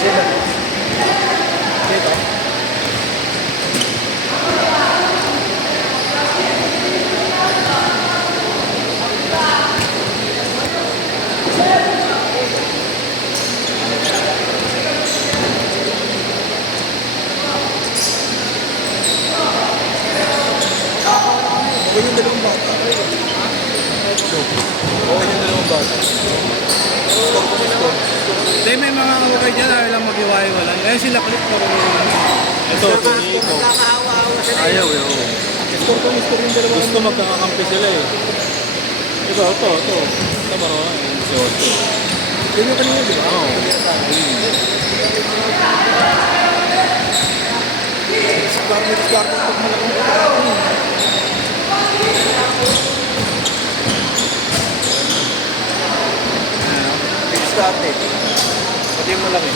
Sino? Dito? Okay yung dalawang bata. Okay yung dalawang bata. Hindi, may mga kawagay dyan ayaw lang mag-iwahiwalan. Ngayon sila clip na ito, ito. Ayaw eh, oo. Score yung dalawang. Gusto magkakakampi sila eh. Ito. Ito ba ro? Si Otto. Yun yung kanina, di ba? Oo. Score pag malaking. Discarte. Pati yung malaki.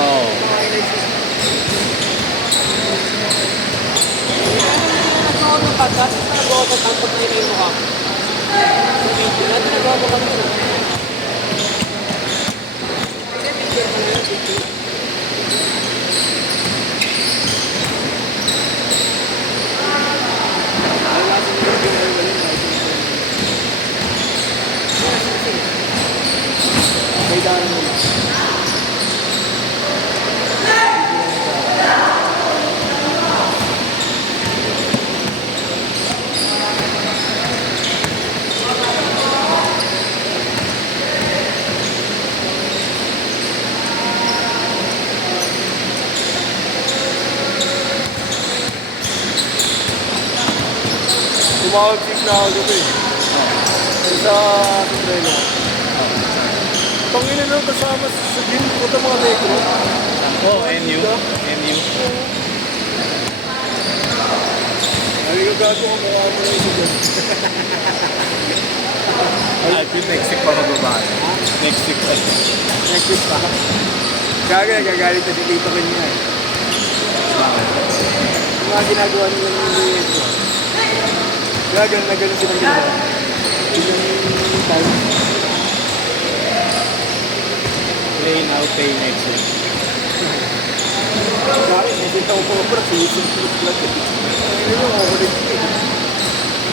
Oo. May daan mo. Tumawag na ako dito eh. Sa Pedrelo. Pangina nung kasama sa gym ko ito mga negro. Oh, NU. Sabi ko gago ang mukha mo na ito dyan. Alvin, next week pa magbabaan. Next week pa. Next week pa. Gaga, nagagalit na si Tito ko niya eh. Yung mga ginagawa nila ng liit ko. Gaga, nagano silang ginagawa. Yung time. Play now, pay next week. Bakit? Hindi ako pumapura. Sinisip lang eh. Ano yung ulit eh.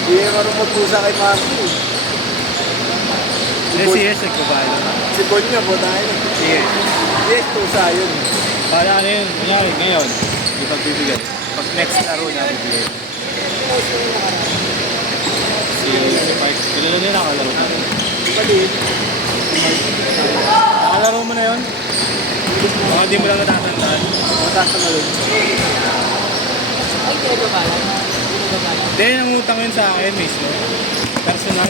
Hindi yung marunong magpusa kay Mami eh. CS nagbabayad. Si Bon nga po tayo. CS. Yes, pusa yun. Para ano yun? Kunyari, ngayon, hindi pagbibigay. Pag next laro na, bibigay. Si Mike, kilala niya nakalaro na. Maliit. Nakalaro mo na yun? Baka di mo lang natatandaan. Mataas na malun. Ay, pinagbabalan. Hindi, nangutang yun sa akin mismo. Personal.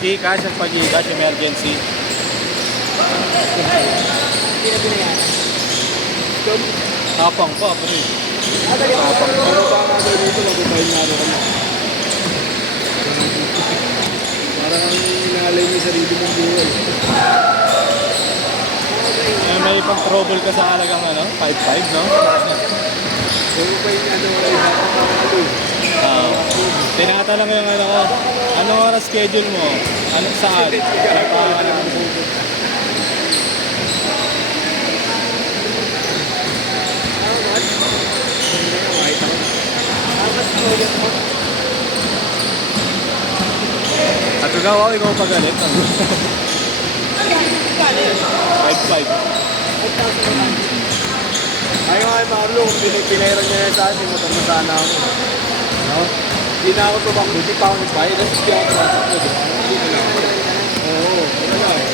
Gcash at pag-Gcash, emergency. Hindi na binayaran. Tapang pa, pre. Tapang. Pero baka nga daw dito, magbabayad nga daw kami. Parang ang inaalay mo yung sarili mong buhay. May pag-trouble ka sa halagang ano, 5-5, no? Pero pa yung ano, wala yung nakakalo. Tinatanong yung ano ko, anong oras schedule mo? Ano saan? At ikaw, ikaw pagalit. 5-5. Ayaw nga yung Marlo, kung pinairan niya na sa akin, matanda sana ako. No? Hindi na ako tumang, hindi pa ako nagbayad. Kasi hindi ako traffic mo, di ba? Hindi na lang. Oo, wala eh.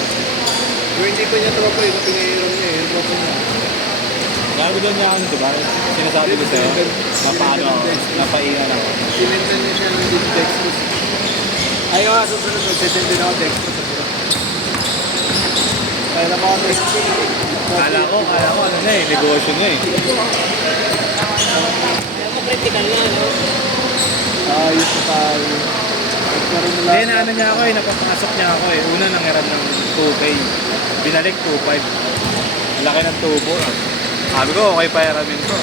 Pero hindi pa niya tropa yun, pinairan niya eh, yung tropa niya. Kaya Sabi doon niya ako, di ba? Sinasabi ko sa'yo, napaano ako, napaiyan ako. Sinendan niya siya ng Dextrose. Ayaw nga, susunod, magsisend din ako Dextrose. Kaya na ako Kala ko, ano na eh, negosyo na eh. Alam mo, critical na, no? ayos na tayo. Hindi, na ano niya ako eh, napapasok niya ako eh. Una nangiram ng 2K. Binalik 2.5. Laki ng tubo. Sabi ko, okay pa hiramin ko.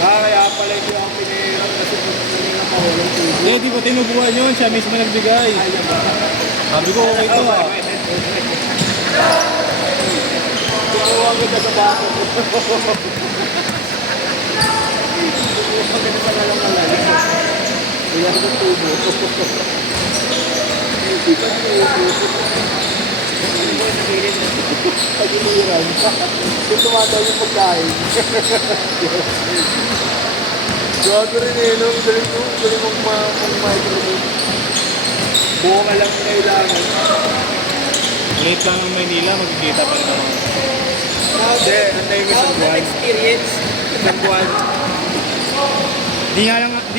Kaya pala hindi ako pinahiram kasi hindi na mawalang tubo. Hindi, di ko tinubuhan yun. Siya mismo nagbigay. Sabi ko, okay to ah. Tumawag kita sa bako. Tumawag kita sa lalang-lalang. Kaya ako tubo. Hindi ka tubo. Pag-iniran. Kung tumataw yung pagkain. Gago rin eh, no? Galing mong microphone. Buo ka lang kailangan. Late lang ng Maynila, magkikita pa naman. Hindi, antay mo isang buwan. Experience. Isang buwan. Di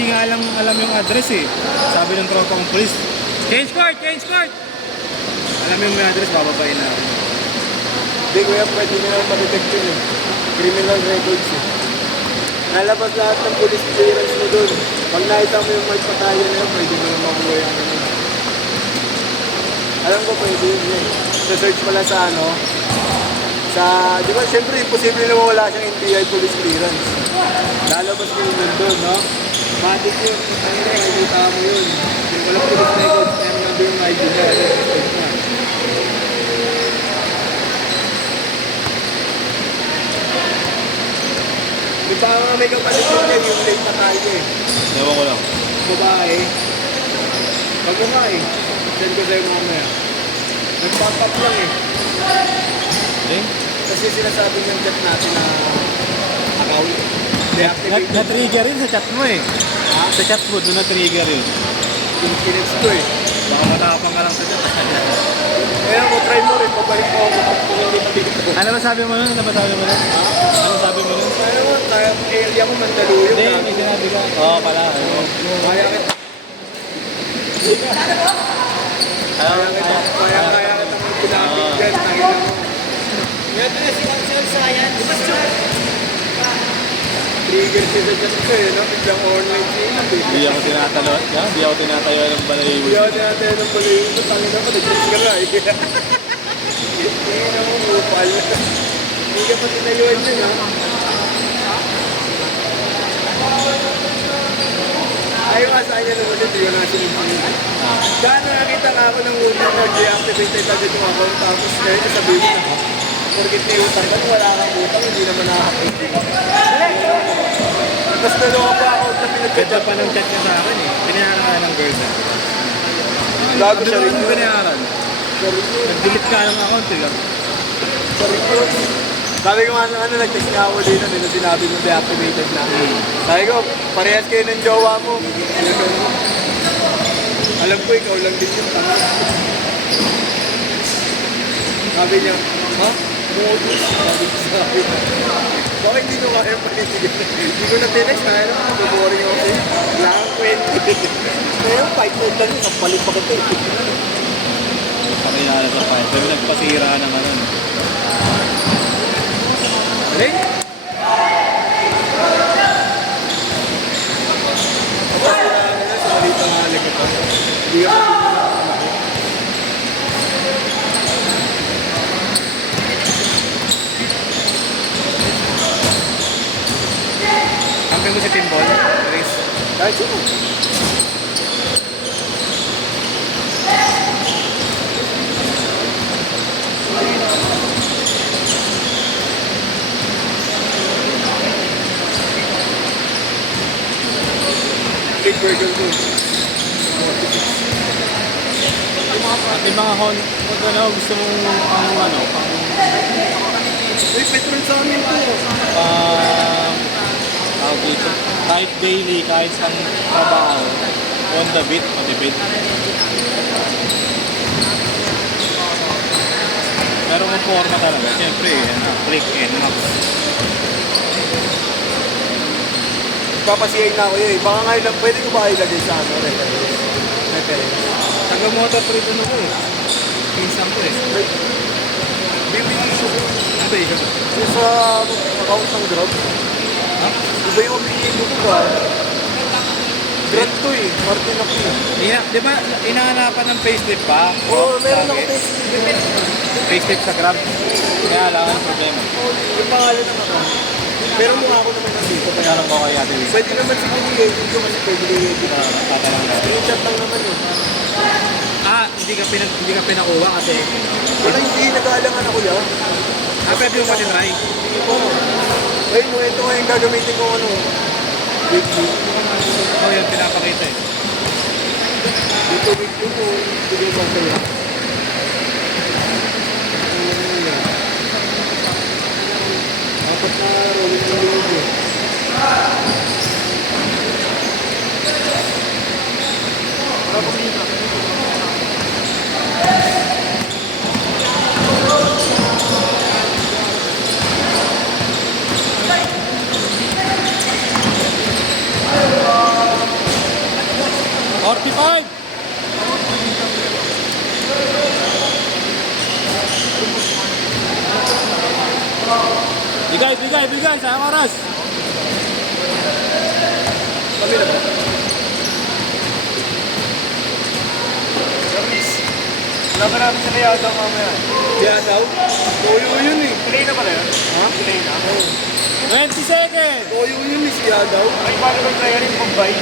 nga lang alam yung address eh. Sabi ng tropa kong police, change court! Change court! Alam yung may address, bababain na. Hindi, kuya, pwede nyo naman ma-detect yun eh. Criminal records eh. Nalabas lahat ng police clearance mo dun. Pag nakita mo yung may patayo na yun, pwede mo na makuha yung ano. Alam ko pwede yun eh. Sa-search pala sa ano, di ba, siyempre, imposible na mawala siyang NBI police clearance. Lalabas mo yun nandun, no? Matik yun. Kanina, nakikita mo yun. Yung walang police records, meron nandun yung ID na. Di ba nga may kapatid yun eh, yung late na tayo eh. Ewan ko lang. Babae. Pag babae, send ko sa'yo mamaya. Nag-pop up lang eh. Eh? Kasi sinasabi ng chat natin na account. Deactivate. Na-trigger yun sa chat mo eh. Ha? Sa chat mo, doon na-trigger yun. Kinets ko eh. Baka matapang ka lang sa chat. Kaya mo, try mo rin. Pabalik mo ako pag pumunod dito. Ano ba sabi mo nun? Ano ba sabi mo nun? Ano sabi mo nun? Kaya mo, kaya area mo Mandaluyong. Hindi, may sinabi ka. Oo pala. Kaya kita. Kaya kita mo pinapit dyan. Tangina mo. Meron na si Council Science. Trigger siya sa chat ko eh. No? Biglang online siya. Hindi ako tinatalo. Hindi ako tinatayo ng balayibo. Hindi ako tinatay ng balayin mo. Tangina mo, nag-kiss ka na eh. Tingnan mo, upal. Hindi ka pa tinayuan dyan ha. Ayaw nga sa kanya naman, hindi ko na sinunod. Dahil nakakita nga ako ng utang mag-deactivate agad yung account. Tapos ngayon sabihin mo na, porkit may utang ka, wala kang utang, hindi naman nakakapagpili. Tapos nalawa pa ako na pinagkita. Ganda pa ng chat niya sa akin eh. Binayaran ka ng girl na. Gago siya rin Ano yun. binayaran? Nag-delete ka ng account eh. Siya rin yun. Sabi ko ano, nag-text nga ako dito, nila sinabi mo deactivated na. Sabi ko, parehas kayo ng jowa mo. Alam ko, ikaw lang din yung tanga. Sabi niya, ha? Modus. Sabi ko, bakit hindi ko kaya panitigan? Hindi ko na tinext, kaya naman, boring ako sa'yo. Wala kang kwento. Kaya 5 minutes lang, kapalit pa kita. Pakiyala sa file. Sabi nagpasira ng ano. Alin? Tapos na sa balita nga ko pa. Hindi ka pa Kampi mo si Timbol, Chris. kahit sino. Big burger ko. At yung mga hon, kung ano, gusto mong pang ano, Uy, petrol sa amin to. tawag dito. Kahit daily, kahit pang trabaho, on the beat, matipid. Meron kong forma talaga. Siyempre, click and max. Papasiyain na ako yun eh. Baka ngayon lang, pwede ko ba ilagay sa ano? Reference. Taga motor trade ano ko eh. Pinsan ko eh. Bibigyan ko. Ano ba yun? Yung sa account ng Grab. Ha? Iba yung bibigyan ko ba? Grab to eh. Martin ako eh. Di ba inahanapan ng facelift pa? Oo, meron ako Lagi. test. Facelift sa Grab. Kaya wala ka ng problema. Yung pangalan ng account. Pero mukha ko naman nandito. Kaya Kaya lang ko kay Ate Wiz. pwede naman siguro i-edit kasi pwede i-edit. Tatanong na. Screenshot lang naman yun. Hindi ka pinakuha kasi. Wala hindi, nag-aalangan ako yan. Pwede mo pa tinry. Oo. Ay, no, ito nga yung gagamitin ko ano. Weekly. Oh, yun, pinapakita eh. Dito weekly ko. Bigay mo sa'yo. Apat na araw, weekly. Forty-five! Bigay, sa oras! Kami na ba? Wala ba namin sa kaya daw mamaya? Kaya daw? Toyo yun eh. Play na pala yun? Ha? Play na? Oo. 20 seconds! Toyo yun eh, siya daw. Ay, paano ba kaya rin Mumbai?